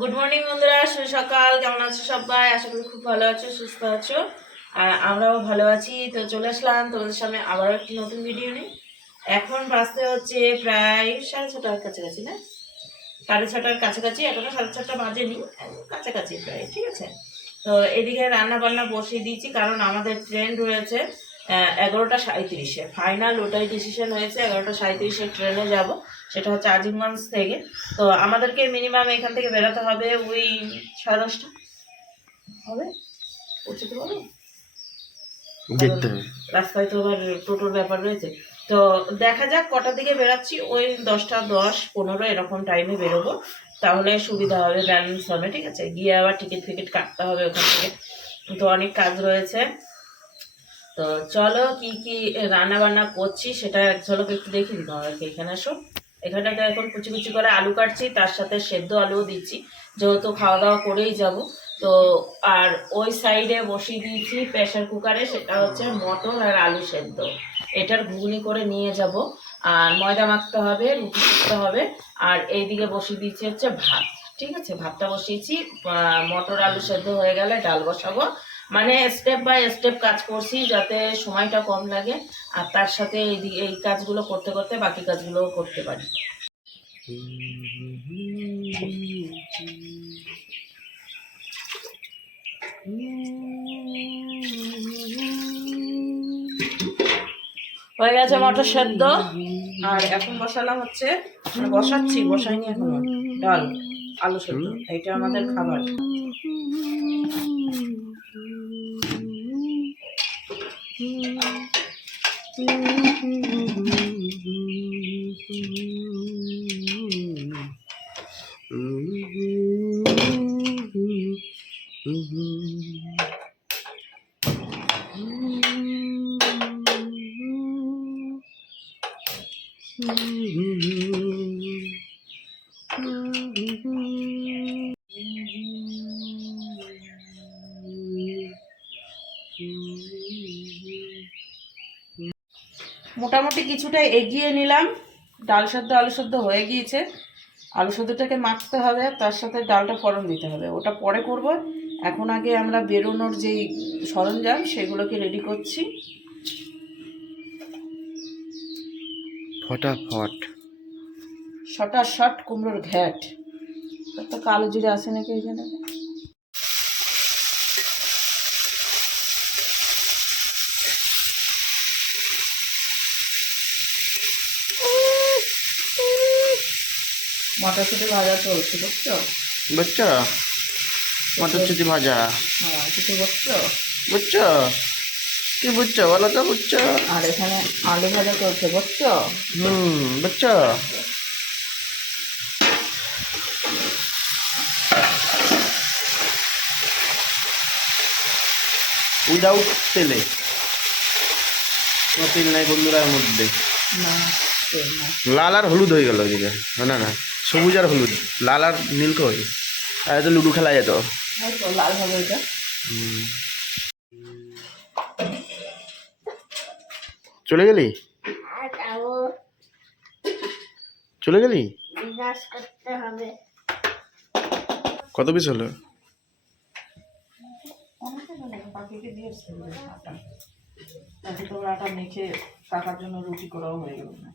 Good morning বন্ধুরা, শুভ সকাল। কেমন আছো সবাই? আশা করি খুব ভালো আছো, সুস্থ আছো। আর আমরাও ভালো আছি। তো চলে আসলাম তোমাদের সামনে আবারও একটি নতুন ভিডিও নিয়ে। এখন বাজতে হচ্ছে প্রায় 6:30টার কাছাকাছি, না 6:30টার কাছাকাছি, এখনো 6:30 বাজেনি, কাছাকাছি প্রায়। ঠিক আছে, তো এদিকে রান্না বান্না বসিয়ে দিয়েছি, কারণ আমাদের ট্রেন রয়েছে 11টা 37-এ। ফাইনাল ওটাই ডিসিশন হয়েছে, 11টা 37-এর ট্রেনে যাব। সেটা হচ্ছে আজিমগঞ্জ থেকে। তো আমাদেরকে মিনিমাম এখান থেকে বেরোতে হবে ওই 10:30 হবে, পৌঁছতে পারবো। রাস্তায় তো আবার টোটোর ব্যাপার রয়েছে। তো দেখা যাক কটার দিকে বেরোচ্ছি। ওই 10টা 10-15 এরকম টাইমে বেরোবো, তাহলে সুবিধা হবে, ব্যালেন্স হবে। ঠিক আছে, গিয়ে আবার টিকিট ফিকিট কাটতে হবে ওখান থেকে, তো অনেক কাজ রয়েছে। তো চলো কি কি রান্না বান্না করছি সেটা এক ঝলক একটু দেখিয়ে দিই তোমাদেরকে। এখানে আসো, এখানটাতে এখন কুচি কুচি করে আলু কাটছি, তার সাথে সেদ্ধ আলুও দিচ্ছি, যেহেতু খাওয়া দাওয়া করেই যাব। তো আর ওই সাইডে বসিয়ে দিয়েছি প্রেশার কুকারে, সেটা হচ্ছে মটর আর আলু সেদ্ধ। এটার ঘুগনি করে নিয়ে যাব। আর ময়দা মাখতে হবে, রুটি করতে হবে। আর এইদিকে বসিয়ে দিয়েছি হচ্ছে ভাত। ঠিক আছে, ভাতটা বসিয়েছি। মটর আলু সেদ্ধ হয়ে গেলে ডাল বসাবো। মানে স্টেপ বাই স্টেপ কাজ করছি, যাতে সময়টা কম লাগে, আর তার সাথে এই কাজগুলো করতে করতে বাকি কাজগুলোও করতে পারি। হয়ে গেছে মটর সেদ্ধ। আর এখন বসালাম হচ্ছে, বসাইনি এখনো, ডাল আলু সেদ্ধ। এইটা আমাদের খাবার। মোটামুটি কিছুটা এগিয়ে নিলাম। ডাল সেদ্ধ আলু সেদ্ধ হয়ে গিয়েছে। আলু সেদ্ধটাকে মাখতে হবে, তার সাথে ডালটা ফোড়ন দিতে হবে, ওটা পরে করব। এখন আগে আমরা বেরোনোর যেই সরঞ্জাম সেগুলোকে রেডি করছি। ফটাফট শটাশট কুমড়োর ঘ্যাট। একটা কালো জিরে আছে নাকি এখানে? মটরশুঁটি ভাজা চলছে, বুঝছো? বুঝছো, মটরশুঁটি ভাজা। হ্যাঁ, কিছু বুঝছো? বুঝছো কি বুঝছো বলো তো? বুঝছো? আর এখানে আলু ভাজা চলছে, বুঝছো? বুঝছো। উইদাউট তেলে, কোনো তেল নাই বন্ধুরার মধ্যে। না, তেল না। লাল আর হলুদ হয়ে গেল ওইদিকে। না না, সবুজ আর হলুদ, লাল আর নীল কই? আর তো লুডো খেলা যেত। লাল হবে এটা। চলে গেলি? চলে গেলি? কত পিস হলো? পাখিকে দিয়েছে আটা, তাতে তোর আটা মেখে কাকার জন্য রুটি করাও হয়ে গেল না।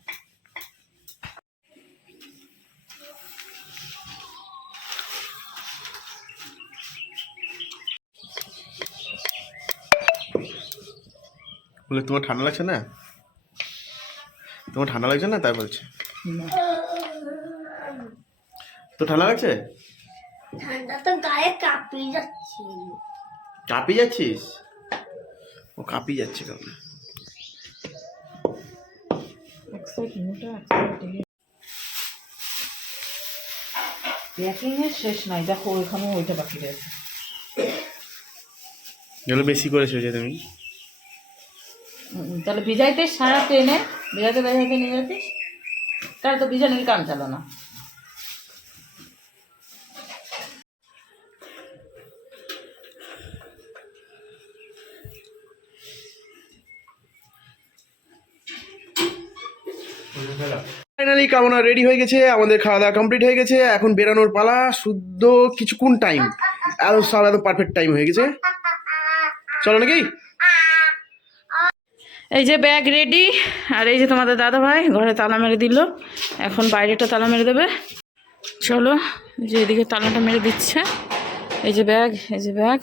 বলে তোমার ঠান্ডা লাগছে না? তোমার ঠান্ডা লাগছে না তাই বলছে? তো ঠান্ডা লাগছে? ঠান্ডা তো গায়ে কাঁপিয়ে যাচ্ছে। কাঁপিয়ে যাচ্ছিস? ও কাঁপিয়ে যাচ্ছে কেমন? প্যাকিং এর শেষ নাই, দেখো ওইখানে ওইটা বাকি রয়েছে। এগুলো বেশি করেছো যে তুমি। তাহলে ভিজাইতে সারা ট্রেনে ভিজাতে নিয়ে যেতিস, তাহলে তো ভিজানোর কাম চালো না। ফাইনালি ফাইনালি কামনা রেডি হয়ে গেছে, আমাদের খাওয়া দাওয়া কমপ্লিট হয়ে গেছে, এখন বেরানোর পালা। শুদ্ধ কিছুক্ষণ টাইম, একদম সব একদম পারফেক্ট টাইম হয়ে গেছে। চলো নাকি? এই যে ব্যাগ রেডি, আর এই যে তোমাদের দাদা ভাই ঘরে তালা মেরে দিল, এখন বাইরেটা তালা মেরে দেবে। চলো, যে এদিকে তালাটা মেরে দিচ্ছে। এই যে ব্যাগ, এই যে ব্যাগ,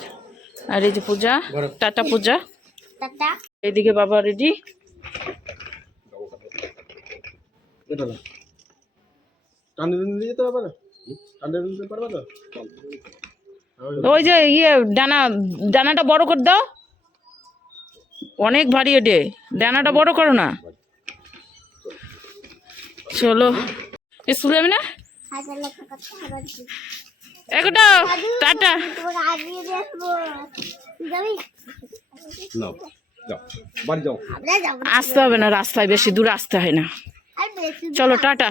আর এই যে পূজা, টাটা পূজা। টাটা। এইদিকে বাবা রেডি। ওই যে ডানাটা বড় করে দাও, অনেক ভারী ওটে, ডানাটা বড় করো না। চলো, স্কুল যাবি না? একটা টাটা। আসতে হবে না, রাস্তায় বেশি দূর আসতে হয় না। চলো টাটা।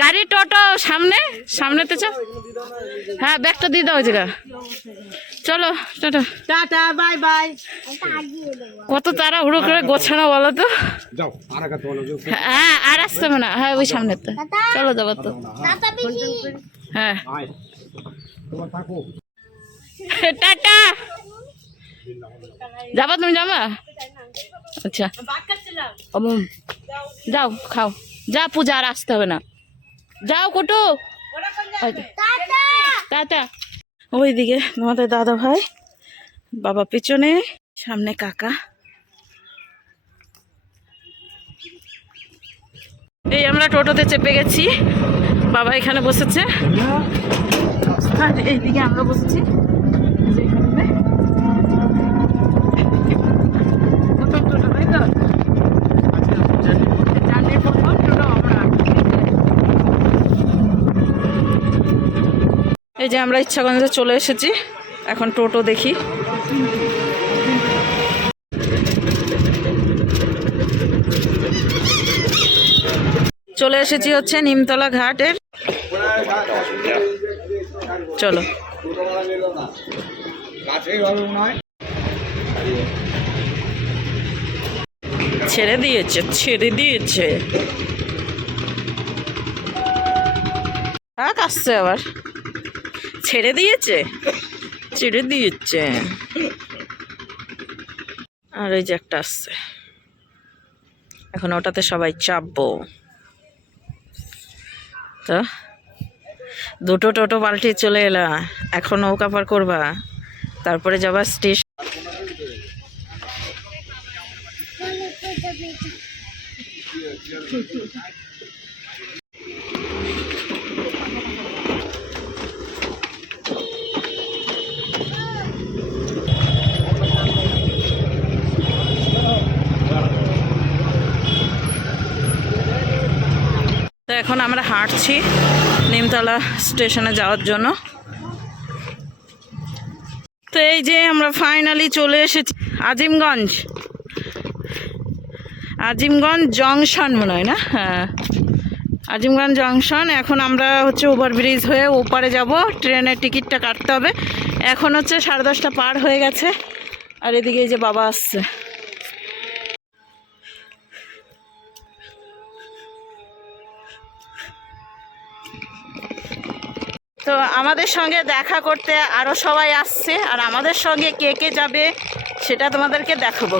গাড়ি টোটো সামনে, সামনেতে চল। হ্যাঁ, ব্যাগটা দিয়ে দাও ওই জায়গা। চলো টাটা। Tata, bye bye. কত তাড়াহুড়ো করে গোছানো বলো তো। হ্যাঁ, আর আসতে হবে না। হ্যাঁ, ওই সামনেতে চলো, যাবো তো। হ্যাঁ, টাটা। যাবা তুমি? যাবা? আচ্ছা, যাও খাও, যা পূজা, আর আসতে হবে না। যাও কুটু, টাটা। ওইদিকে তোমাদের দাদা ভাই, বাবা পিছনে, সামনে কাকা। এই আমরা টোটোতে চেপে গেছি, বাবা এখানে বসেছে, আর এইদিকে আমরা বসেছি। এই যে আমরা ইচ্ছাগঞ্জে চলে এসেছি, এখন টোটো দেখি। চলে এসেছি হচ্ছে নিমতলা ঘাটের। চলো, ছেড়ে দিয়েছে, ছেড়ে দিয়েছে। আসছে আবার, ছেড়ে দিয়েছে, ছেড়ে দিয়েছে। আর ওই যে একটা আসছে, এখন ওটাতে সবাই চাপবো। তো দুটো টোটো পাল্টে চলে এলা, এখন নৌকা পার করবা, তারপরে যাবা স্টেশন। তো এখন আমরা হাঁটছি নিমতলা স্টেশনে যাওয়ার জন্য। তো এই যে আমরা ফাইনালি চলে এসেছি আজিমগঞ্জ, আজিমগঞ্জ জংশন মনে হয় না? হ্যাঁ, আজিমগঞ্জ জংশন। এখন আমরা হচ্ছে ওভারব্রিজ হয়ে ওপারে যাব, ট্রেনের টিকিটটা কাটতে হবে। এখন হচ্ছে 10:30 পার হয়ে গেছে, আর এদিকে এই যে বাবা আসছে। তো আমাদের সঙ্গে দেখা করতে আরও সবাই আসছে, আর আমাদের সঙ্গে কে কে যাবে সেটা তোমাদেরকে দেখাবো।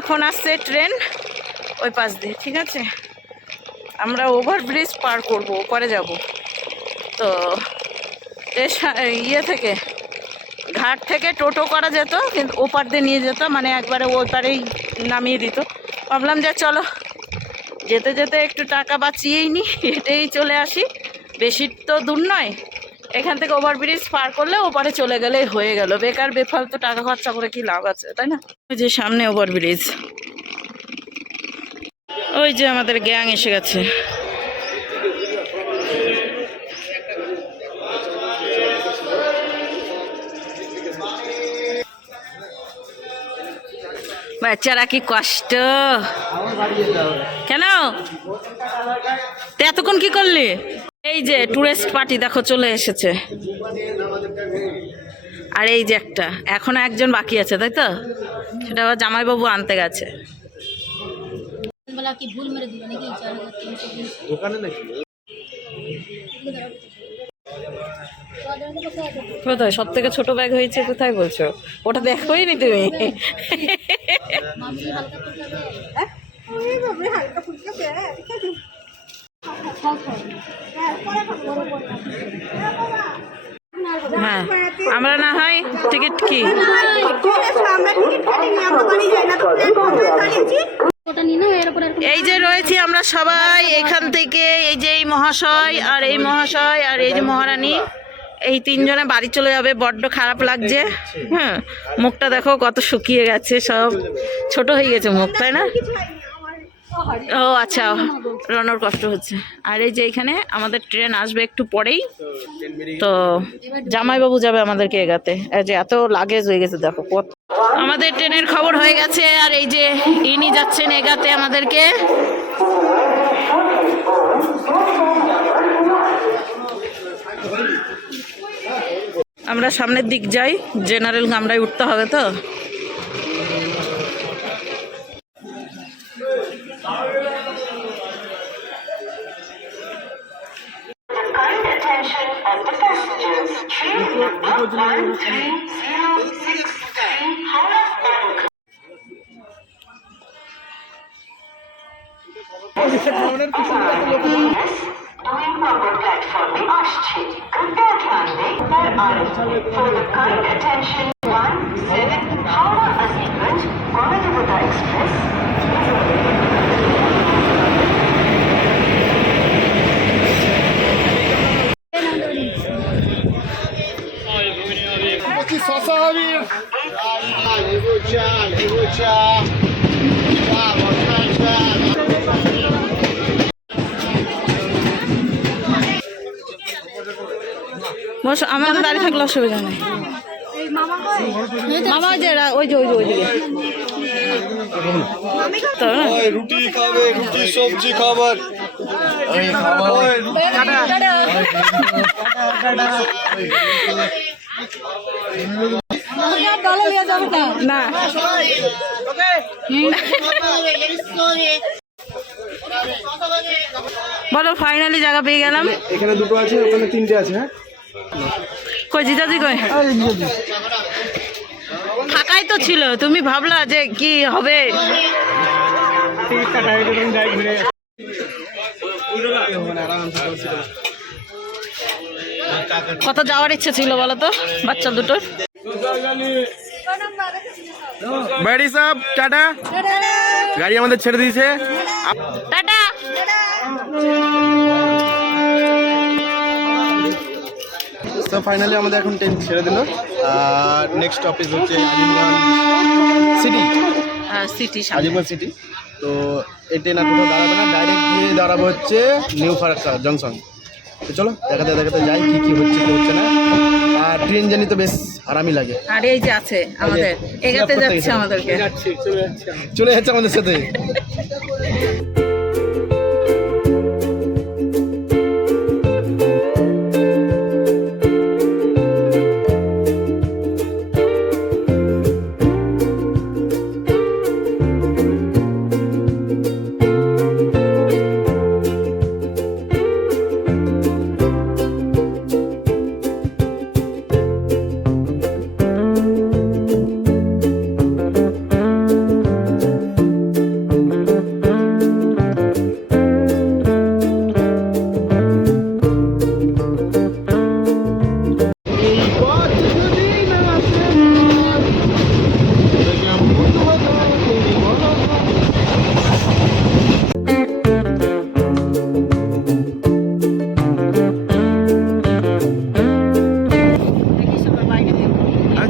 এখন আসছে ট্রেন ওই পাশ দিয়ে, ঠিক আছে? আমরা ওভারব্রিজ পার করব, ওপারে যাব। তো ইয়ে থেকে, ঘাট থেকে টোটো করা যেত, কিন্তু ওপার দিয়ে নিয়ে যেত, মানে একবারে ওই পারেই নামিয়ে দিত। ভাবলাম যে চলো যেতে যেতে একটু টাকা বাঁচিয়েই নি, হেঁটেই চলে আসি, বেশি তো দূর নয়। এখান থেকে ওভারব্রিজ পার করলে ওপারে চলে গেলেই হয়ে গেল, বেকার বেফালতু টাকা খরচা করে কি লাভ আছে, তাই না? ওই যে সামনে ওভারব্রিজ, ওই যে আমাদের গ্যাং এসে গেছে। বাচ্চারা কি কষ্ট, কেন এতক্ষণ কি করলি? এই যে টুরিস্ট পার্টি দেখো চলে এসেছে, আর এই যে একটা এখনো একজন বাকি আছে, তাই তো? সেটা আবার জামাইবাবু আনতে গেছে। বলা কি ভুল মেরে দিল নাকি 4320 দোকানে নাকি? কোথায় সব থেকে ছোট ব্যাগ হয়েছে? কোথায় বলছো? ওটা দেখোই নি তুমি? মামনি হালকা ফুলকা হ্যাঁ, আমরা না হয় টিকিট কি ওটা নিয়ে নাও, এর উপর এই যে রয়েছি আমরা সবাই এখান থেকে, এই যে এই মহাশয় আর এই মহাশয় আর এই যে মহারানী, এই তিনজনে বাড়ি চলে যাবে। বড্ড খারাপ লাগছে। হ্যাঁ, মুখটা দেখো কত শুকিয়ে গেছে, সব ছোট হয়ে গেছে মুখ, তাই না? ও আচ্ছা, রনর কষ্ট হচ্ছে। আর এই যে এখানে আমাদের ট্রেন আসবে একটু পরেই, তো জামাইবাবু যাবে আমাদেরকে এগাতে। এই যে এত লাগেজ হয়ে গেছে দেখো কত। আমাদের ট্রেনের খবর হয়ে গেছে, আর এই যে ইনি যাচ্ছেন এগাতে আমাদেরকে। আমরা সামনের দিক যাই, জেনারেল কামরায় উঠতে হবে তো। Attention of the passengers. Train number 13063 Howrah Bangalore. Doing number platform में আসছে कृपया ध्यान दें पर आ रही for the kind attention 17 Howrah Azimganj Gorakhpur Express. আমার দাঁড়িয়ে থাকলে অসুবিধা নেই। মামা যে ওই যে ওইদিকে তো না? রুটি খাবে, রুটি সবজি খাবার। না বলো, ফাইনালি জায়গা পেয়ে গেলাম। এখানে দুটো আছে, ওখানে তিনটে আছে। হ্যাঁ, কই জিজাজি কই? ফাঁকাই তো ছিল, তুমি ভাবলা যে কি হবে। কত যাওয়ার ইচ্ছে ছিল বলো তো বাচ্চা দুটোর। ব্যাডি সাহেব টাটা, গাড়ি আমাদের ছেড়ে দিয়েছে। টাটা। তো ফাইনালি আমাদের এখন ট্রেন ছেড়ে দিল, আর নেক্সট অফিস হচ্ছে সিটি আজিমগঞ্জ সিটি। তো এই ট্রেন আর কোথাও দাঁড়াবে না, ডাইরেক্ট গিয়ে দাঁড়াবো হচ্ছে নিউ ফারাক্কা জংশন। তো চলো দেখাতে দেখাতে যাই কি কি হচ্ছে কি হচ্ছে না। আর ট্রেন জার্নি তো বেশ আরামই লাগে। আর এই যে আছে আমাদের এগাতে যাচ্ছে, আমাদেরকে চলে যাচ্ছে আমাদের সাথে।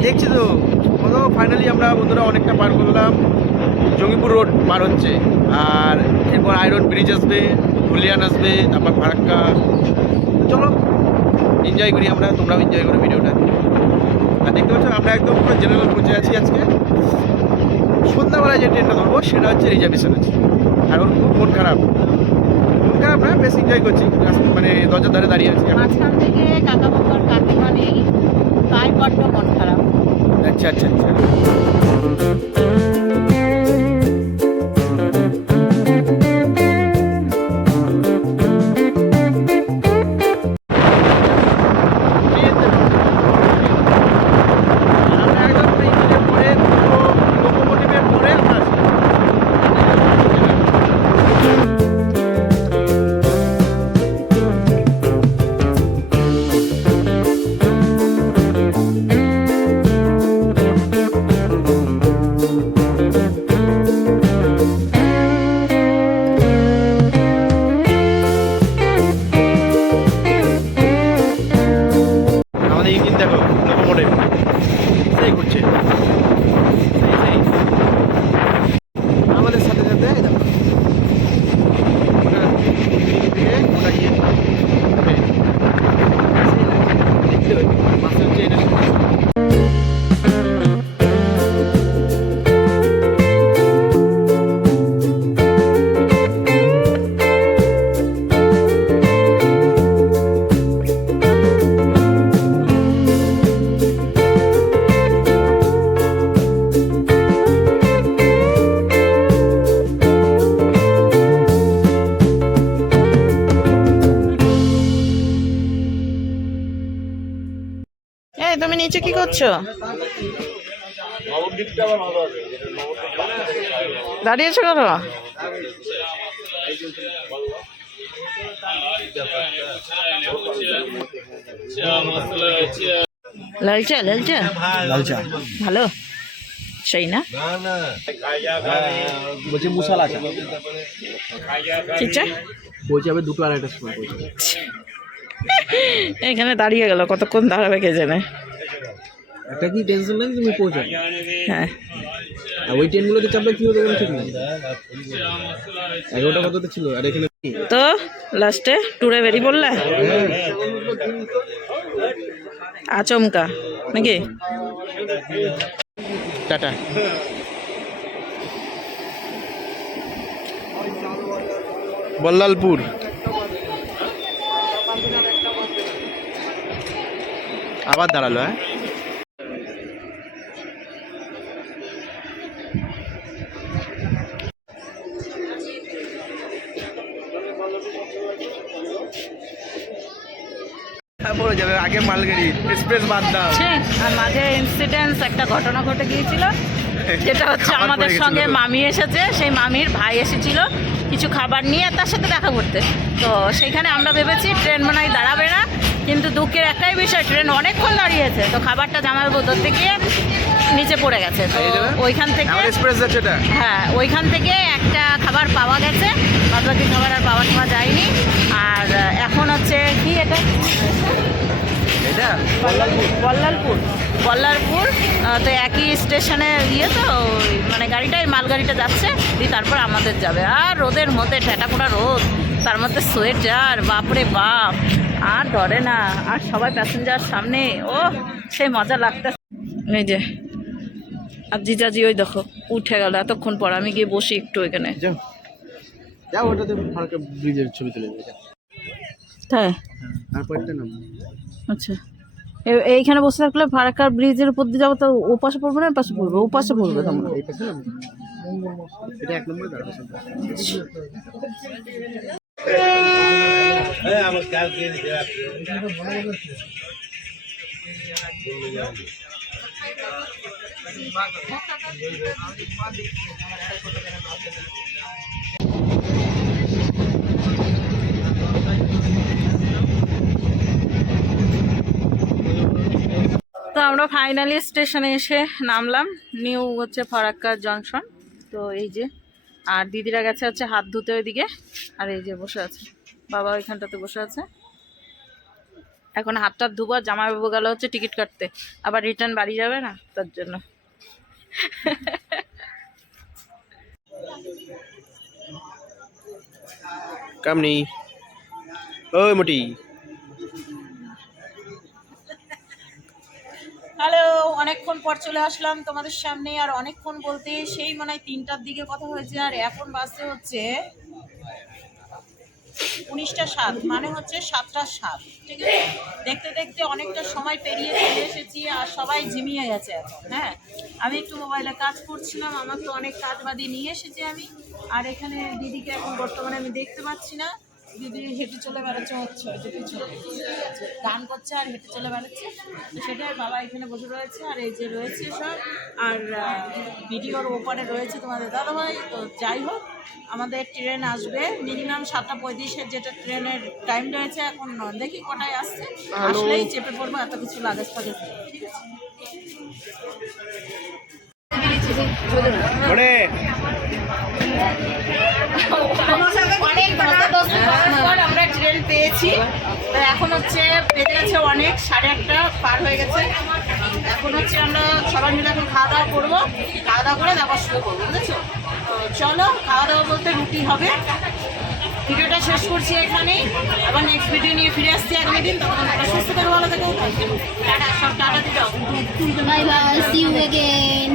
দেখছি তো কত। ফাইনালি আমরা বন্ধুরা অনেকটা পার করলাম, জঙ্গিপুর রোড পার হচ্ছে, আর এরপর আয়রন ব্রিজ আসবে, ধুলিয়ান আসবে, তারপর ফারাক্কা। চলো এনজয় করি আমরা, তোমরাও এনজয় করো ভিডিওটা। আর দেখতে পাচ্ছ আমরা একদম পুরো জেনারেল পৌঁছে আছি আজকে। সন্ধ্যাবেলায় যে ট্রেনটা ধরবো সেটা হচ্ছে রিজার্ভেশন আছে, আর ওর খুব মন খারাপ না, বেশ এনজয় করছি। মানে দরজার ধারে দাঁড়িয়ে আছি। মাঝখান থেকে কাকা বাবার কাকিমা নেই, তাই বড্ড মন খারাপ। আচ্ছা আচ্ছা আচ্ছা। তুমি নিচে কি করছো? দাঁড়িয়েছো কেন? লালচা লালচা লালচা ভালো, সেই না? বলছি মশলা আছে, চিচা বলছি আমি 2টো আর একটা সময় এখানে দাঁড়িয়ে গেল, কতক্ষণ দাঁড়াবে কে জানে। একটা কি টেনশন নেই, তুমি পৌঁছাবে। হ্যাঁ, আর ওই ট্রেনগুলোতে চাপলে কি হতো ঠিক নেই। 11টা কততে ছিল, আর এখানে তো লাস্টে ট্যুরে বেরিয়ে পড়লে আচমকা নাকি? টাটা। বল্লালপুর আবার দাঁড়ালো। হ্যাঁ, পড়ে যাবে আগে মালগাড়ি এক্সপ্রেস বাদ দাও। আর মাঝে ইনসিডেন্স একটা ঘটনা ঘটে গিয়েছিল, যেটা হচ্ছে খাবার আমাদের পড়ে গেছিল সঙ্গে তো। মামি এসেছে, সেই মামির ভাই এসেছিল কিছু খাবার নিয়ে তার সাথে দেখা করতে। তো সেখানে আমরা ভেবেছি ট্রেন মনে হয় দাঁড়াবে না, কিন্তু দুঃখের একটাই বিষয় ট্রেন অনেকক্ষণ দাঁড়িয়েছে। তো খাবারটা জামাইবাবু ধরতে গিয়ে নিচে পড়ে গেছে। তো ওইখান থেকে এক্সপ্রেস যাচ্ছে এটা। হ্যাঁ, ওইখান থেকে একটা খাবার পাওয়া গেছে, বাদবাকি খাবার আর পাওয়া যায়নি। আর এখন হচ্ছে কি এটা এটা বল্লালপুর তো একই স্টেশনে তো ওই মানে গাড়িটাই মালগাড়িটা যাচ্ছে, দিয়ে তারপর আমাদের যাবে। আর রোদের মধ্যে ঠেটাপোড়া রোদ, তার মধ্যে সোয়েটার, বাপরে বাপ, আর ধরে না। আর সবাই প্যাসেঞ্জার সামনে, ও সেই মজা লাগতেছে। এই যে আর জিজাজি ওই দেখো উঠে গেল এতক্ষণ পর। আমি গিয়ে বসি একটু এখানে। যাও যাও, ওটাতে ফারাক্কা ব্রিজের ছবি তুলে দেবে। তাই? তারপরটা নাম। আচ্ছা, এইখানে বসে থাকলে ফারাক্কা ব্রিজের উপর দিয়ে যাবো, তো ও পাশে পড়বে না পাশে পড়বে? ও পাশে পড়বে তোমরা। এই পাশে নাম, এটা 1 নম্বরে দাঁড়াবে। তো আমরা ফাইনালি স্টেশনে এসে নামলাম, নিউ হচ্ছে ফারাক্কা জংশন। তো এই যে, আর দিদিরা গেছে হচ্ছে হাত ধুতে ওইদিকে, আর এই যে বসে আছে বাবা ওইখানটাতে বসে আছে। এখন হাতটা ধুবো, জামাইবাবু গেল হচ্ছে টিকিট কাটতে, আবার রিটার্ন বাড়ি যাবে না, তার জন্য। কামনি ওই মোটি। হ্যালো, অনেকক্ষণ পর চলে আসলাম তোমাদের সামনে। আর অনেকক্ষণ বলতে সেই মনে হয় 3টার দিকে কথা হয়েছে, আর এখন বাজতে হচ্ছে 19টা 7, মানে হচ্ছে 7টা 7। ঠিক আছে, দেখতে দেখতে অনেকটা সময় পেরিয়ে চলে এসেছি, আর সবাই ঝিমিয়ে গেছে এখন। হ্যাঁ, আমি একটু মোবাইলে কাজ করছিলাম, আমার তো অনেক কাজ বাদি নিয়ে এসেছি আমি। আর এখানে দিদিকে এখন বর্তমানে আমি দেখতে পাচ্ছি না, দিদি হেঁটে চলে বেড়াচ্ছে হচ্ছে ওই যে পিছনে গান করছে আর হেঁটে চলে বেড়াচ্ছে। তো সেটাই বাবা এখানে বসে রয়েছে, আর এই যে রয়েছে সব, আর ভিডিওর ওপারে রয়েছে তোমাদের দাদাভাই। তো যাই হোক, আমাদের ট্রেন আসবে মিনিমাম 7:35-এর, যেটা ট্রেনের টাইম রয়েছে। এখন দেখি কটায় আসছে, আসলেই চেপে পড়বো, এত কিছু লাগেজ ফাগেজ। ঠিক আছে, অনেক আমরা ট্রেন পেয়েছি। তো এখন হচ্ছে বেজে গেছে অনেক, 8:30 পার হয়ে গেছে। এখন হচ্ছে আমরা সবাই মিলে এখন খাওয়া দাওয়া করবো, খাওয়া দাওয়া করে তারপর শুরু করবো, বুঝেছো? তো চলো, খাওয়া দাওয়া বলতে রুটি হবে। ভিডিওটা শেষ করছি এখানেই, আবার নেক্সট ভিডিও নিয়ে ফিরে আসছি আগামী দিন। তখন আমরা সুস্থ করে ভালো থেকো। টাটা, সব টাটা দিও। Bye bye, see you again.